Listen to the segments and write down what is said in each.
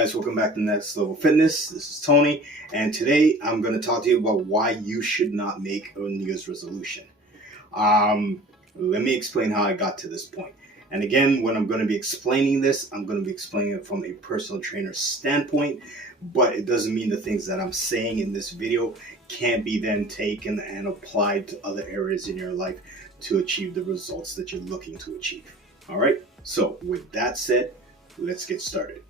guys, welcome back to Next Level Fitness. This is Tony, and today I'm going to talk to you about why you should not make a New Year's resolution. Let me explain how I got to this point. And again, when I'm going to be explaining this, I'm going to be explaining it from a personal trainer standpoint, but it doesn't mean the things that I'm saying in this video can't be then taken and applied to other areas in your life to achieve the results that you're looking to achieve. All right, so with that said, let's get started.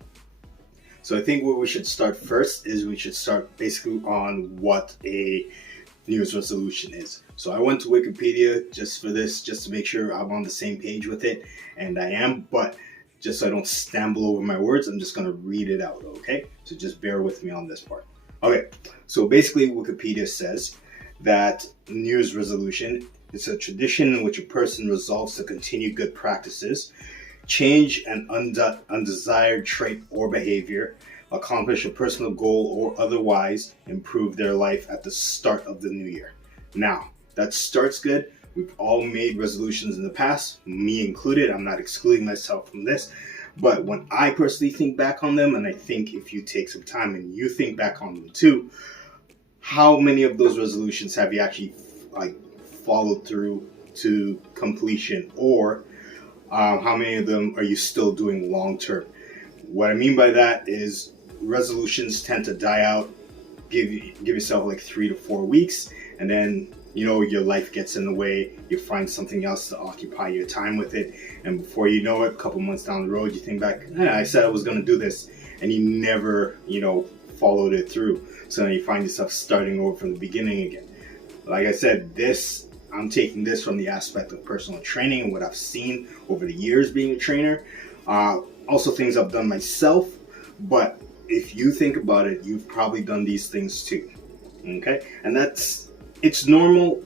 So I think where we should start first is we should start basically on what a New Year's resolution is. So I went to Wikipedia just for this, just to make sure I'm on the same page with it, and I am, but just so I don't stumble over my words, I'm just going to read it out, okay? So just bear with me on this part. Okay, so basically Wikipedia says that New Year's resolution is a tradition in which a person resolves to continue good practices, change an undesired trait or behavior, accomplish a personal goal, or otherwise improve their life at the start of the new year. Now, that starts good. We've all made resolutions in the past, me included. I'm not excluding myself from this. But when I personally think back on them, and I think if you take some time and you think back on them too, how many of those resolutions have you actually followed through to completion, or how many of them are you still doing long term? What I mean by that is resolutions tend to die out. Give yourself like 3 to 4 weeks, and then your life gets in the way. You find something else to occupy your time with it, and before you know it, a couple months down the road, you think back, I said I was going to do this, and you never followed it through. So then you find yourself starting over from the beginning again. Like I said, I'm taking this from the aspect of personal training and what I've seen over the years being a trainer. Also things I've done myself, but if you think about it, you've probably done these things too. Okay? And it's normal.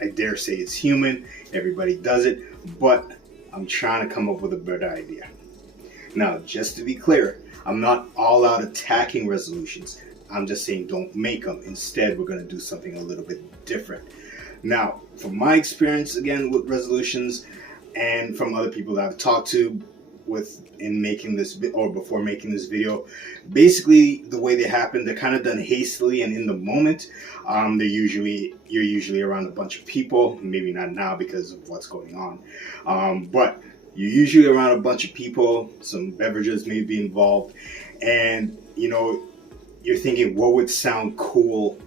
I dare say it's human. Everybody does it, but I'm trying to come up with a better idea. Now, just to be clear, I'm not all out attacking resolutions. I'm just saying don't make them. Instead, we're going to do something a little bit different. Now, from my experience, again, with resolutions, and from other people that I've talked to in making this, or before making this video, basically the way they happen, they're kind of done hastily and in the moment. You're usually around a bunch of people, maybe not now because of what's going on, but you're usually around a bunch of people, some beverages may be involved, and you're thinking, what would sound cool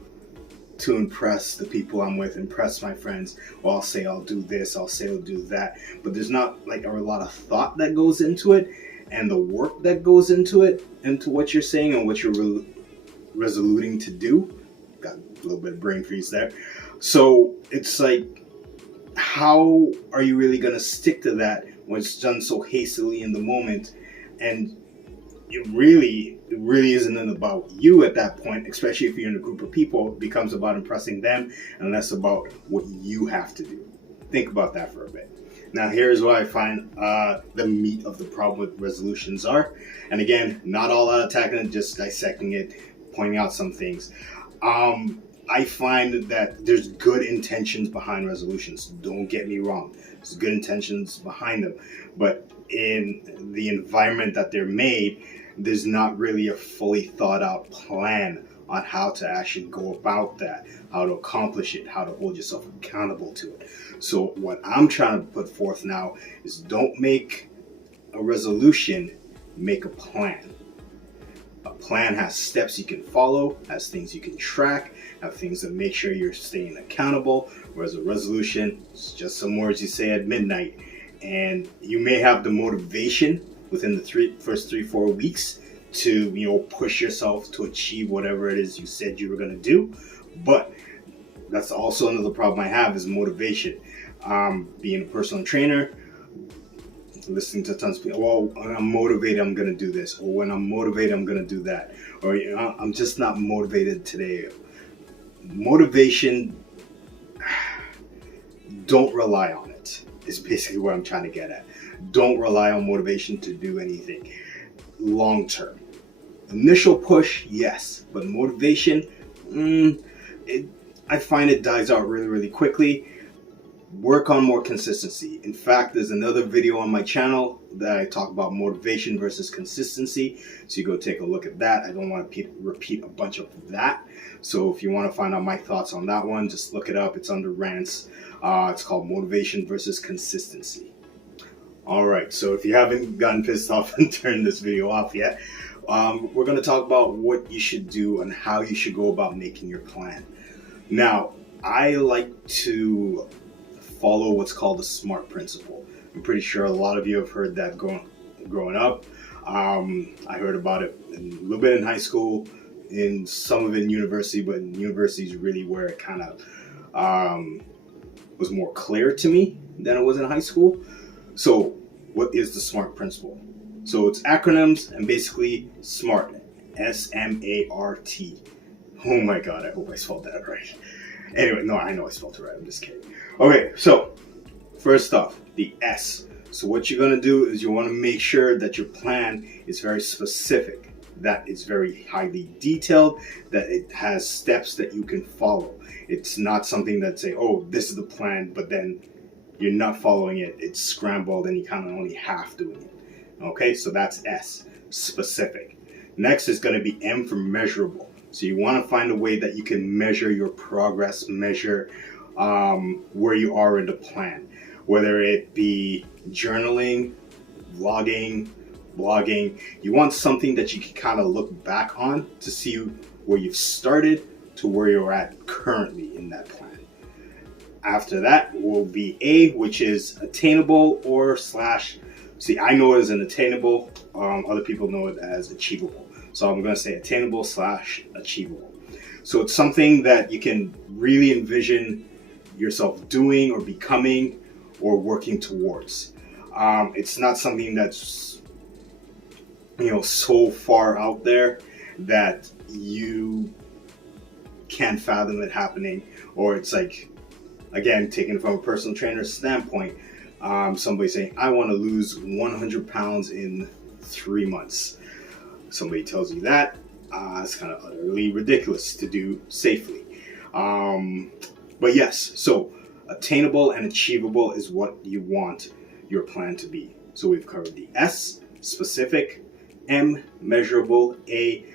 to impress the people I'm with, impress my friends? Well, I'll say I'll do this, I'll say I'll do that, but there's not like a lot of thought that goes into it, and the work that goes into it, into what you're saying and what you're resoluting to do. Got a little bit of brain freeze there. So it's like, how are you really going to stick to that when it's done so hastily in the moment? And it really isn't about you at that point, especially if you're in a group of people. It becomes about impressing them and less about what you have to do. Think about that for a bit. Now, here's what I find the meat of the problem with resolutions are. And again, not all out attacking it, just dissecting it, pointing out some things. I find that there's good intentions behind resolutions. Don't get me wrong. There's good intentions behind them. But in the environment that they're made, there's not really a fully thought out plan on how to actually go about that, how to accomplish it, how to hold yourself accountable to it. So what I'm trying to put forth now is don't make a resolution, make a plan. A plan has steps you can follow, has things you can track, have things that make sure you're staying accountable, whereas a resolution is just some words you say at midnight. And you may have the motivation within the first 3-4 weeks to push yourself to achieve whatever it is you said you were going to do, but that's also another problem I have is motivation. Being a personal trainer, listening to tons of people, well, when I'm motivated, I'm going to do this, or when I'm motivated, I'm going to do that, or I'm just not motivated today. Motivation, don't rely on it, is basically what I'm trying to get at. Don't rely on motivation to do anything long term. Initial push, yes, but motivation, I find it dies out really, really quickly. work on more consistency. In fact, there's another video on my channel that I talk about motivation versus consistency. So you go take a look at that. I don't want to repeat a bunch of that. So if you want to find out my thoughts on that one, just look it up. It's under rants. It's called Motivation versus Consistency. All right. So if you haven't gotten pissed off and turned this video off yet, we're going to talk about what you should do and how you should go about making your plan. Now, I like to follow what's called the SMART principle. I'm pretty sure a lot of you have heard that growing up. I heard about it a little bit in high school, in some of it in university, but in university is really where it kind of was more clear to me than it was in high school. So what is the SMART principle? So it's acronyms, and basically SMART, S-M-A-R-T. Oh my God, I hope I spelled that right. Anyway, no, I know I spelled it right, I'm just kidding. Okay, so first off, the S. So what you're gonna do is you wanna make sure that your plan is very specific, that it's very highly detailed, that it has steps that you can follow. It's not something that say, oh, this is the plan, but then you're not following it, it's scrambled and you kind of only half doing it. Okay, so that's S, specific. Next is gonna be M for measurable. So you want to find a way that you can measure your progress, measure where you are in the plan, whether it be journaling, vlogging, blogging. You want something that you can kind of look back on to see where you've started to where you're at currently in that plan. After that will be A, which is attainable or slash, see, I know it as an attainable, other people know it as achievable. So I'm going to say attainable slash achievable. So it's something that you can really envision yourself doing or becoming or working towards. It's not something that's, so far out there that you can't fathom it happening, or it's like, again, taken from a personal trainer's standpoint, somebody saying, I want to lose 100 pounds in 3 months. Somebody tells you that, it's kind of utterly ridiculous to do safely. But yes, so attainable and achievable is what you want your plan to be. So we've covered the S, specific, M, measurable, A,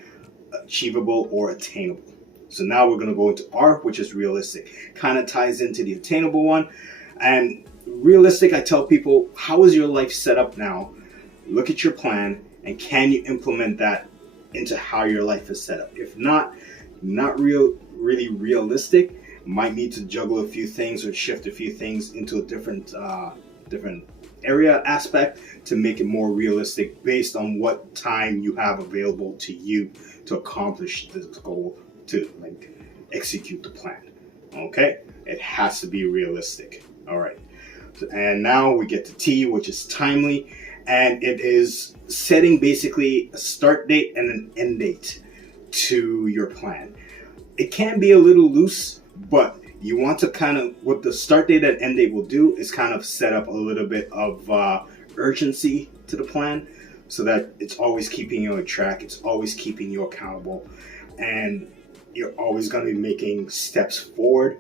achievable or attainable. So now we're going to go into R, which is realistic. Kind of ties into the attainable one. And realistic, I tell people, how is your life set up now? Look at your plan, and can you implement that into how your life is set up? If not really realistic, might need to juggle a few things or shift a few things into a different area aspect to make it more realistic based on what time you have available to you to accomplish this goal, to execute the plan. Okay, it has to be realistic. All right, and now we get to T, which is timely. And it is setting basically a start date and an end date to your plan. It can be a little loose, but you want to kind of, what the start date and end date will do is kind of set up a little bit of urgency to the plan so that it's always keeping you on track, it's always keeping you accountable, and you're always going to be making steps forward.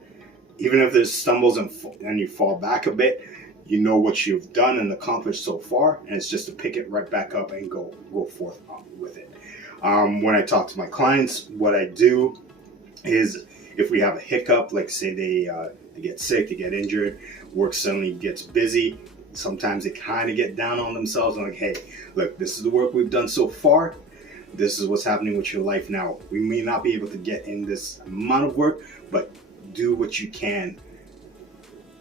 Even if there's stumbles and you fall back a bit, you know what you've done and accomplished so far, and it's just to pick it right back up and go forth with it. When I talk to my clients, what I do is if we have a hiccup, like say they get sick, they get injured, work suddenly gets busy, sometimes they kind of get down on themselves and like, hey, look, this is the work we've done so far. This is what's happening with your life now. We may not be able to get in this amount of work, but do what you can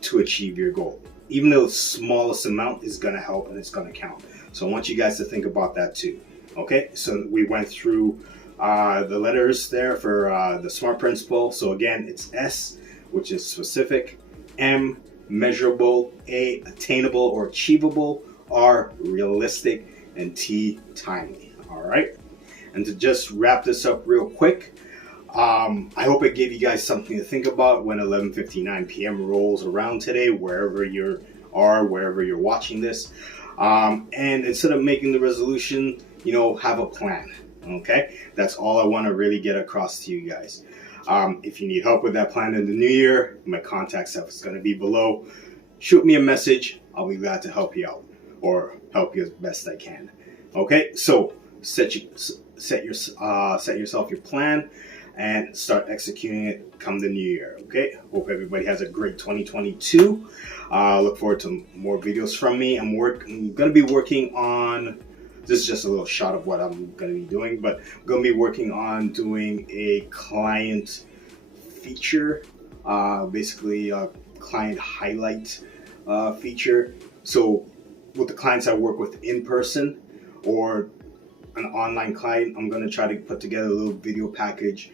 to achieve your goal. Even though the smallest amount is going to help and it's going to count. So I want you guys to think about that too. Okay, so we went through the letters there for the SMART principle. So again, it's S, which is specific, M, measurable, A, attainable or achievable, R, realistic, and T, timely. All right, and to just wrap this up real quick, I hope it gave you guys something to think about when 11:59 p.m. rolls around today, wherever you are, wherever you're watching this. And instead of making the resolution, have a plan. Okay, that's all I want to really get across to you guys. If you need help with that plan in the new year, my contact stuff is going to be below. Shoot me a message. I'll be glad to help you out or help you as best I can. Okay, so set yourself your plan and start executing it come the new year. Okay, hope everybody has a great 2022. Look forward to more videos from me. I'm going to be working on, this is just a little shot of what I'm going to be doing, but I'm going to be working on doing a client feature, basically a client highlight feature. So with the clients I work with in person or an online client, I'm going to try to put together a little video package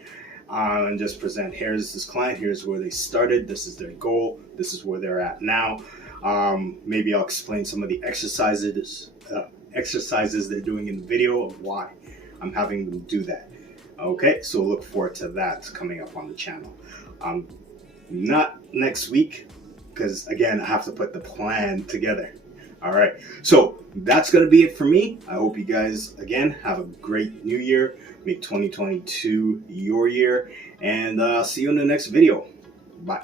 and just present, here's this client, here's where they started, this is their goal, this is where they're at now. Maybe I'll explain some of the exercises they're doing in the video of why I'm having them do that. Okay, so look forward to that coming up on the channel. Not next week, because again, I have to put the plan together. All right, so that's going to be it for me. I hope you guys, again, have a great new year. Make 2022 your year, and see you in the next video. Bye.